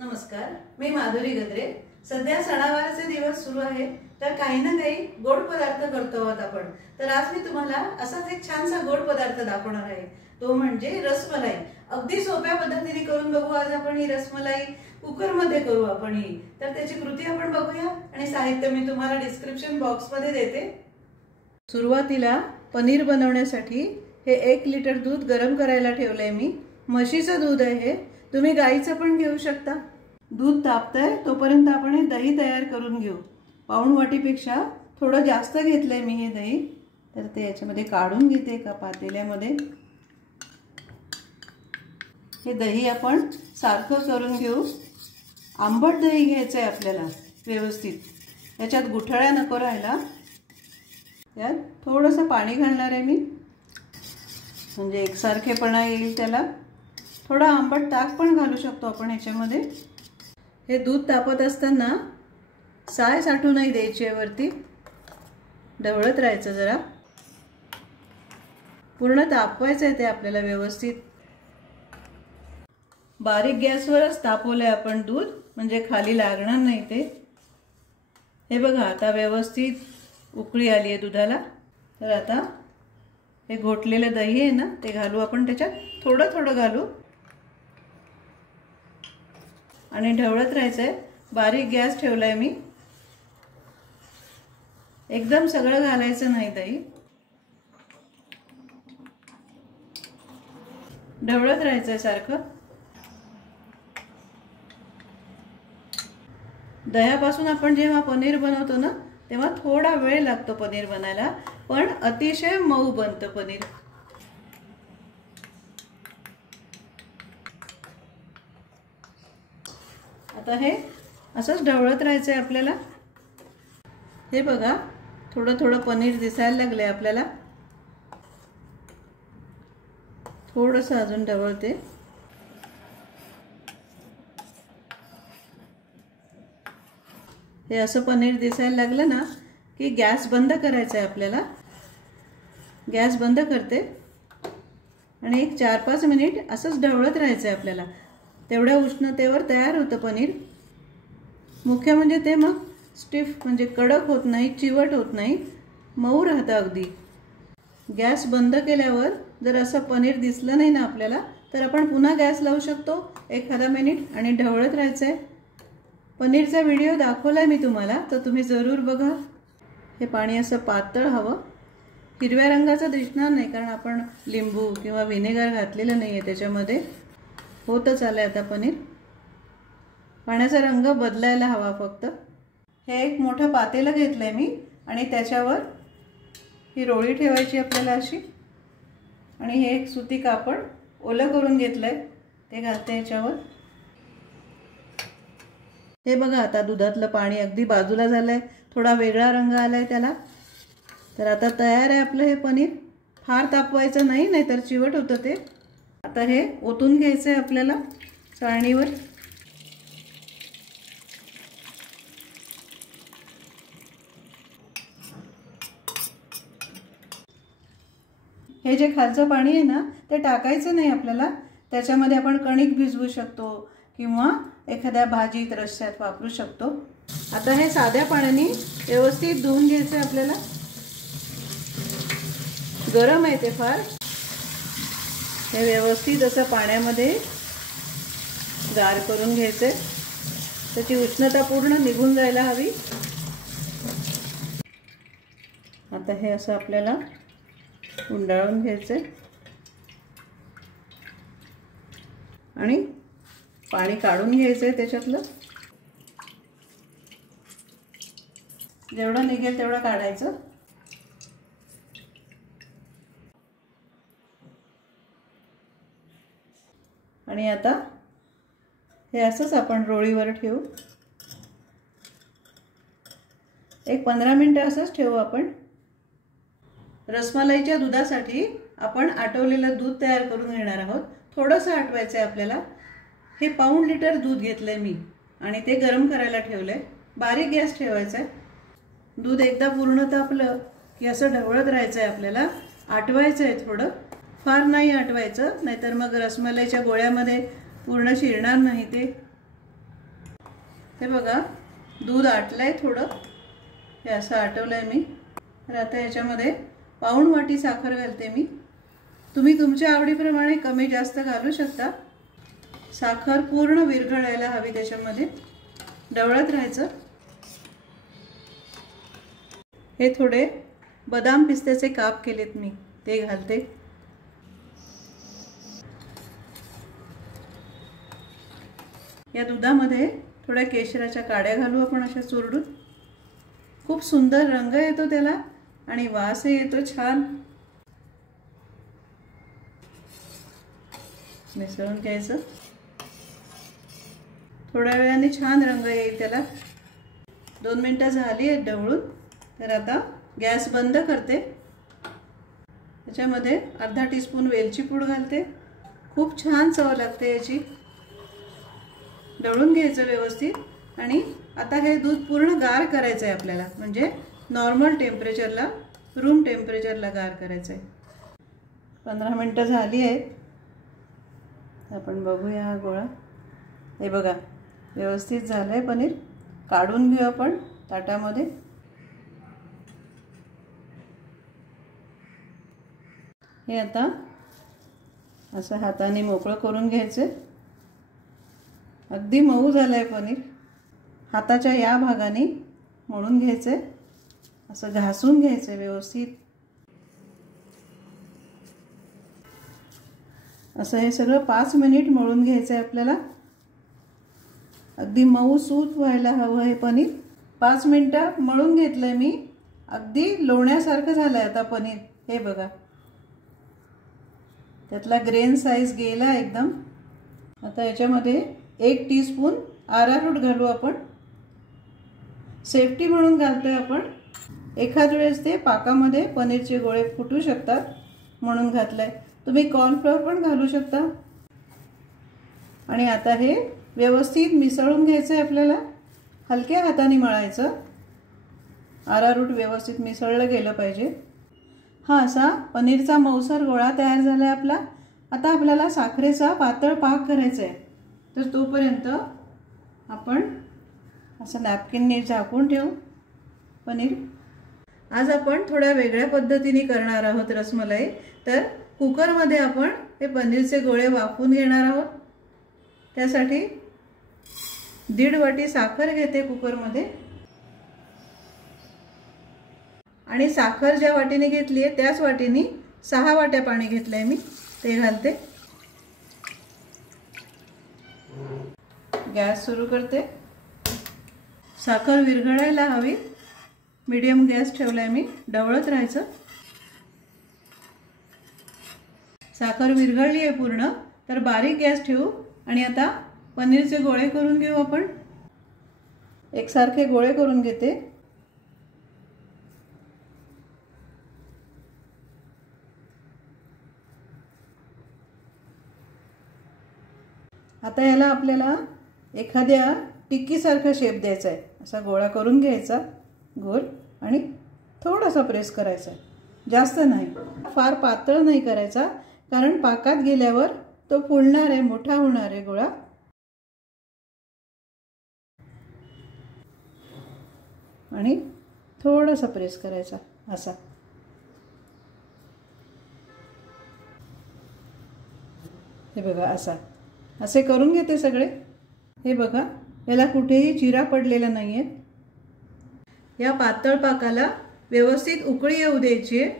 नमस्कार, मी माधुरी गद्रे। सध्या सणावाराचे दिवस सुरू आहे, तर काही ना काही गोड पदार्थ करतो आहोत आपण। तर आज मी तुम्हाला असाच एक छानसा गोड पदार्थ दाखवणार आहे, तो म्हणजे रसमलाई। अगदी सोप्या पद्धतीने करून बघू आज आपण ही रसमलाई। कुकर मध्ये करू आपण ही। तर त्याची कृती आपण बघूया आणि साहित्य मी तुम्हाला डिस्क्रिप्शन बॉक्स मध्ये देते। सुरुवातीला पनीर बनवण्यासाठी हे 1 लिटर दूध गरम करायला ठेवलंय मी। म्हशीचं दूध आहे हे, तुम्ही गाईचं पण घेऊ शकता। दूध तापतंय तोपर्यंत आपण हे दही तयार करून घेऊ। पाऊण वाटीपेक्षा थोडं जास्त घेतलंय मी हे दही। तर ते याच्यामध्ये काढून घेते एका पातेल्यामध्ये। हे दही आपण सारखं करून घेऊ। आंबट दही घ्यायचंय आपल्याला व्यवस्थित। याच्यात गुठळ्या नको राहायला। यात थोडंसं पाणी घालणार आहे मी, म्हणजे एकसारखेपणा येईल त्याला। थोडा आंबट ताक पण घालू शकतो आपण याच्यामध्ये। हे दूध तापत असताना साय साठू नाही द्यायची आहे वरती, ढवळत राहायचं जरा। पूर्ण तापवायचं आहे ते आपल्याला व्यवस्थित। बारीक गॅसवरच तापवलंय आपण दूध, म्हणजे खाली लागणार नाही ते। हे बघा आता व्यवस्थित उकळी आली आहे दुधाला। तर आता हे घोटलेलं दही आहे ना, ते घालू आपण त्याच्यात। थोडं थोडं घालू आणि ढवळत राहायचंय। बारीक गॅस ठेवलाय मी। एकदम सगळं घालायचं नाही दही, ढवळत राहायचंय सारखं। दह्यापासून आपण जेव्हा पनीर बनवतो ना, तेव्हा थोडा वेळ लागतो पनीर बनायला, पण अतिशय मऊ बनतं पनीर। आता हे असंच ढवळत राहायचंय आपल्याला। हे बघा थोडं थोडं पनीर दिसायला लागलंय आपल्याला। थोडंसं अजून ढवळते। हे असं पनीर दिसायला लागलं ना की गॅस बंद करायचा आहे आपल्याला। गॅस बंद करते आणि एक 4-5 मिनिट असंच ढवळत राहायचं आहे आपल्याला। तेवढ्या उष्णतेवर तयार होतं पनीर। मुख्य म्हणजे ते मग स्टिफ, म्हणजे कडक होत नाही, चिवट होत नाही, मऊ राहतं अगदी। गॅस बंद केल्यावर जर असं पनीर दिसलं नाही ना आपल्याला, तर आपण पुन्हा गॅस लावू शकतो एखादा मिनिट आणि ढवळत राहायचंय। पनीरचा व्हिडिओ दाखवलाय मी तुम्हाला, तर तुम्ही जरूर बघा। हे पाणी असं पातळ हवं, हिरव्या रंगाचं दिसणार नाही, कारण आपण लिंबू किंवा व्हिनेगर घातलेलं नाही आहे त्याच्यामध्ये। होतच आलंय आता पनीर। पाण्याचा रंग बदलायला हवा फक्त। हे एक मोठं पातेलं घेतलंय मी आणि त्याच्यावर ही रोळी ठेवायची आपल्याला अशी। आणि हे एक सुती कापड ओलं करून घेतलंय, ते घालते याच्यावर। हे बघा आता दुधातलं पाणी अगदी बाजूला झालंय, थोडा वेगळा रंग आलाय त्याला। तर आता तयार आहे आपलं हे पनीर। फार तापवायचं नाही, नाहीतर चिवट होतं ते। आता हे ओतून घ्यायचंय आपल्याला चाळणीवर। हे जे खालचं पाणी आहे ना, ते टाकायचं नाही आपल्याला। त्याच्यामध्ये आपण कणिक भिजवू शकतो किंवा एखाद्या भाजीत, रश्श्यात वापरू शकतो। आता हे साध्या पाण्याने व्यवस्थित धुवून घ्यायचं आपल्याला। गरम आहे ते फार। हे व्यवस्थित असं पाण्यामध्ये गार करून घ्यायचंय। त्याची उष्णता पूर्ण निघून जायला हवी। आता हे असं आपल्याला गुंडाळून घ्यायचंय आणि पाणी काढून घ्यायचंय त्याच्यातलं। जेवढं निघेल तेवढं काढायचं। आणि आता हे असंच आपण रोळीवर ठेवू। एक 15 मिनिटं असंच ठेवू आपण। रसमलाईच्या दुधासाठी आपण आटवलेलं दूध तयार करून घेणार आहोत। थोडंसं आटवायचं आहे आपल्याला। हे पाऊण लिटर दूध घेतलंय मी आणि ते गरम करायला ठेवलंय। बारीक गॅस ठेवायचा आहे। दूध एकदा पूर्ण तापलं की असं ढवळत राहायचं आहे आपल्याला। आटवायचं आहे थोडं, फार नाही आटवायचं, नाहीतर मग रसमलाईच्या गोळ्यामध्ये पूर्ण शिरणार नाही ते। हे बघा दूध आटलंय थोडं, हे असं आटवलंय मी. तर आता याच्यामध्ये पाऊण वाटी साखर घालते मी. तुम्ही तुमच्या आवडीप्रमाणे कमी जास्त घालू शकता. साखर पूर्ण विरघळायला हवी त्याच्यामध्ये, ढवळत राहायचं. हे थोडे बदाम पिस्त्याचे काप केलेत मी, ते घालते. या दुधामध्ये थोड्या केशराच्या काड्या घालू आपण अशा चुरडून. खूप सुंदर रंग येतो त्याला आणि वासही येतो छान. मिसळून घ्यायचं. थोड्या वेळाने छान रंग येईल त्याला. 2 मिनिटं झाली आहेत ढवळून. तर आता गॅस बंद करते. त्याच्यामध्ये अर्धा टीस्पून वेलची पूड घालते. खूप छान चव लागते याची. ढवळून घ्यायचं व्यवस्थित. आणि आता हे दूध पूर्ण गार करायचं आहे आपल्याला, म्हणजे नॉर्मल टेम्परेचरला, रूम टेम्परेचरला गार करायचं आहे. 15 मिनिटं झाली आहेत. आपण बघूया हा गोळा. हे बघा व्यवस्थित झालं आहे पनीर. काढून घेऊ आपण ताटामध्ये. हे आता असं हाताने मोकळं करून घ्यायचं. अगदी मऊ झालं आहे पनीर. हाताच्या या भागाने मळून घ्यायचं आहे. असं घासून घ्यायचं व्यवस्थित. असं हे सगळं 5 मिनिट मळून घ्यायचं आहे आपल्याला. अगदी मऊ सूत व्हायला हवं हे पनीर. 5 मिनिटं मळून घेतलंय मी. अगदी लोण्यासारखं झालंय आता पनीर. हे बघा त्यातला ग्रेन साईज गेला एकदम. आता याच्यामध्ये 1 टीस्पून आरारूट घालू आपण. सेफ्टी म्हणून घालतोय आपण. एखाद वेळेस ते पाकामध्ये पनीरचे गोळे फुटू शकतात म्हणून घातलंय. तुम्ही कॉर्नफ्लोअर पण घालू शकता. आणि आता हे व्यवस्थित मिसळून घ्यायचं आहे आपल्याला. हलक्या हाताने मळायचं. आरारूट व्यवस्थित मिसळलं गेलं पाहिजे. हा असा पनीरचा मऊसर गोळा तयार झाला आहे आपला. आता आपल्याला साखरेचा पातळ पाक करायचा आहे. तर तोपर्यंत आपण असं नॅपकिनने झाकून ठेवू पनीर. आज आपण थोड्या वेगळ्या पद्धतीने करणार आहोत रसमलाई. तर कुकरमध्ये आपण हे पनीरचे गोळे वाफवून घेणार आहोत. त्यासाठी 1.5 वाटी साखर घेते कुकरमध्ये. आणि साखर ज्या वाटीने घेतली आहे त्याच वाटीने 6 वाट्या पाणी घेतलंय मी, ते घालते. गॅस सुरू करते. साखर विरघळायला हवी. मीडियम गॅस ठेवलाय मी. ढवळत राहायचं. साखर विरघळली आहे पूर्ण. तर बारीक गॅस ठेवू आणि आता पनीरचे गोळे करून घेऊ आपण. एकसारखे गोळे करून घेते. आता याला आपल्याला एखाद्या टिक्कीसारखा शेप द्यायचा आहे. असा गोळा करून घ्यायचा गोल आणि थोडासा प्रेस करायचा. जास्त नाही, फार पातळ नाही करायचा, कारण पाकात गेल्यावर तो फुलणार आहे, मोठा होणार आहे गोळा. आणि थोडासा प्रेस करायचा असा. हे बघा असा. असे करून घेते सगळे. हे बघा याला कुठेही चिरा पडलेला नाहीये. या पातळ पाकाला व्यवस्थित उकळी येऊ द्यायची आहे.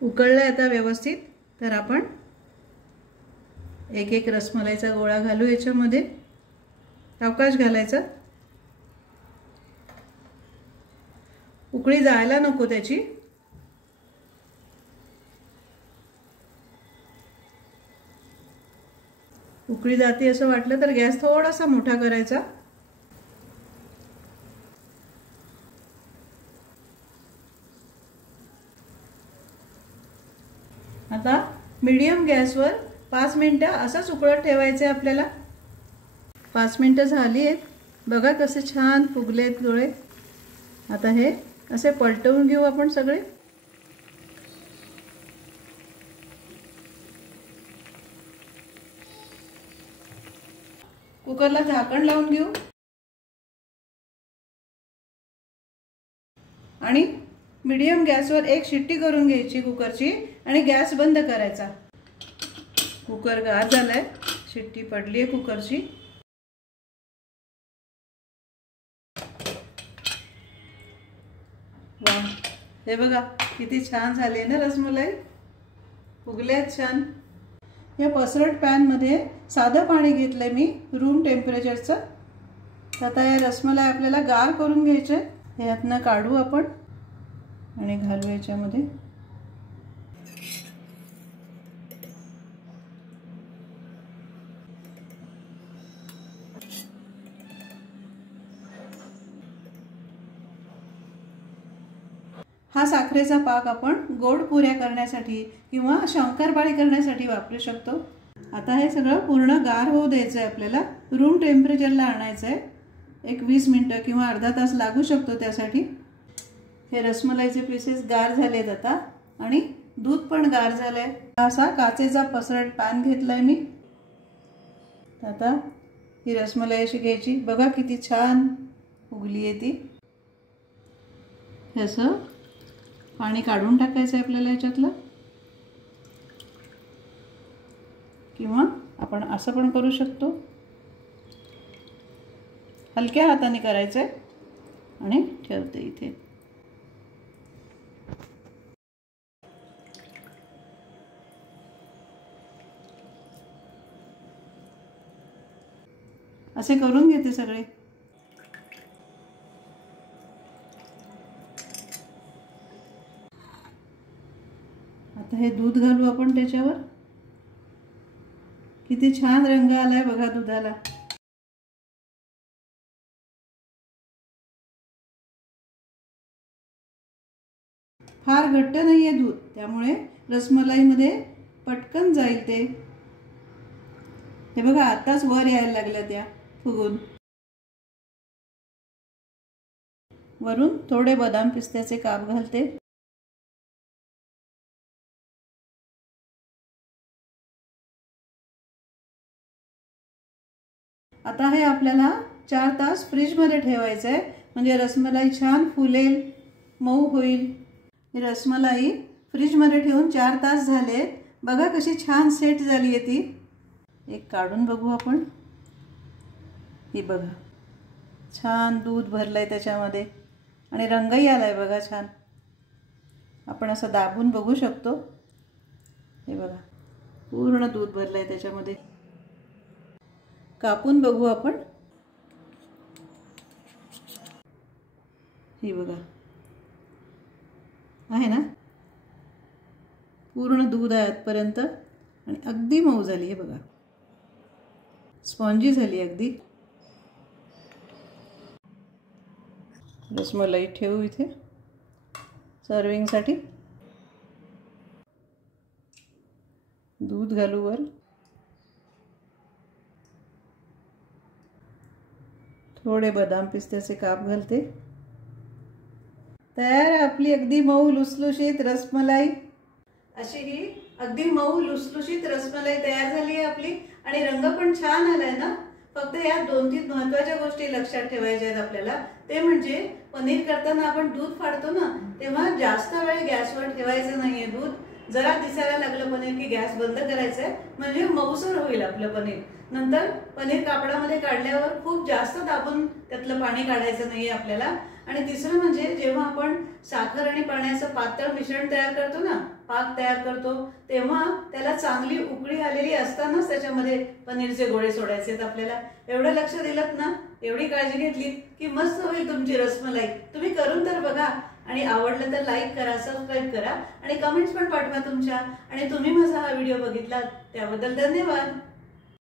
उकळलाय आता व्यवस्थित. तर आपण एक एक रसमलाईचा गोळा घालू याच्यामध्ये. सावकाश घालायचा. उकळी जायला नको त्याची. उकळी जाते असं वाटलं तर गॅस थोडासा मोठा करायचा. आता मीडियम गॅसवर 5 मिनिटं असंच उकळत ठेवायचं आहे आपल्याला. 5 मिनिटं झाली आहेत. बघा कसे छान फुगलेत गोळे. आता हे असे पलटवून घेऊ आपण सगळे. कुकरला झाकण लावून घेऊ. मीडियम गॅसवर एक शिट्टी करून घ्यायची कुकरची आणि गॅस बंद करायचा। कुकर गार झालाय, शिट्टी पडली आहे कुकरची। वा, हे बघा किती छान झाली आहे ना रसमलाई, फुगल्यात छान। या पसरट पॅनमध्ये साधं पाणी घेतलंय मी रूम टेम्परेचरचं। आता या रसमलाई आपल्याला गार करून घ्यायचे। ह्यातनं काढू आपण आणि घालू याच्यामध्ये। हा साखरेचा पाक आपण गोड पुऱ्या करण्यासाठी किंवा शंकरपाळी करण्यासाठी वापरू शकतो। आता हे सगळं पूर्ण गार होऊ द्यायचं आहे आपल्याला, रूम टेम्परेचरला आणायचं आहे। एक 20 मिनिटं किंवा अर्धा तास लागू शकतो त्यासाठी। हे रसमलाईचे पीसेस गार झालेत आता आणि दूध पण गार झालंय। असा काचेचा पसरट पॅन घेतलाय मी। आता ही रसमलाई अशी घ्यायची, बघा किती छान फुगली आहे ती। असं पाणी काढून टाकायचं आपल्याला याच्यातलं, किंवा आपण असं पण करू शकतो। हलक्या हाताने करायचंय आणि ठेवते इथे। असे करून घेते सगळे। आता हे दूध घालू आपण त्याच्यावर। किती छान रंग आलाय बघा दुधाला। फार घट्ट नाहीये दूध, त्यामुळे रसमलाईमध्ये पटकन जाईल ते। हे बघा आताच वर यायला लागल्या त्या फुगून। वरून थोडे बदाम पिस्त्याचे काप घालते। आता हे आपल्याला 4 तास फ्रीजमध्ये ठेवायचं आहे, म्हणजे रसमलाई छान फुलेल, मऊ होईल। रसमलाई फ्रीजमध्ये ठेवून 4 तास झाले, बघा कशी छान सेट झाली आहे ती। एक काढून बघू आपण। ही बघा छान दूध भरलंय त्याच्यामध्ये आणि रंगही आलाय बघा छान। आपण असं दाबून बघू शकतो। हे बघा पूर्ण दूध भरलंय त्याच्यामध्ये। कापून बघू आपण। ही बघा आहे ना, पूर्ण दूध आहे आतपर्यंत आणि अगदी मऊ झाली। हे बघा स्पॉन्जी झाली अगदी। रसमलाई ठेवू इथे सर्विंगसाठी। दूध घालू वर, थोडे बदाम पिस्त्याचे काप घालते। तयार आपली अगदी मऊ लुसलुशीत रसमलाई। अशी ही अगदी मऊ लुसलुशीत रसमलाई तयार झाली आहे आपली आणि रंग पण छान आलाय ना। फक्त या 2-3 महत्त्वाच्या गोष्टी लक्षात ठेवायच्या आहेत आपल्याला। ते म्हणजे पनीर करताना आपण दूध फाडतो ना, तेव्हा जास्त वेळ गॅसवर ठेवायचं नाहीये दूध। जरा दिसायला लागलं पनीर की गॅस बंद करायचा आहे, म्हणजे मऊसर होईल आपलं पनीर। नंतर पनीर कापडामध्ये काढल्यावर खूप जास्त दाबून त्यातलं पाणी काढायचं नाहीये आपल्याला। आणि तिसरं म्हणजे जेव्हा आपण साखर आणि पाण्याचं पातळ मिश्रण तयार करतो ना, पाक तयार करतो, तेव्हा त्याला चांगली उकळी आलेली असतानाच त्याच्यामध्ये पनीरचे गोळे सोडायचे आहेत आपल्याला। एवढं लक्ष दिलत ना, एवढी काळजी घेतलीत की मस्त होईल तुमची रसमलाई। तुम्ही करून तर बघा आणि आवडलं तर लाईक करा, सबस्क्राईब करा आणि कमेंट्स पण पाठवा तुमच्या। आणि तुम्ही माझा हा व्हिडिओ बघितलात त्याबद्दल धन्यवाद।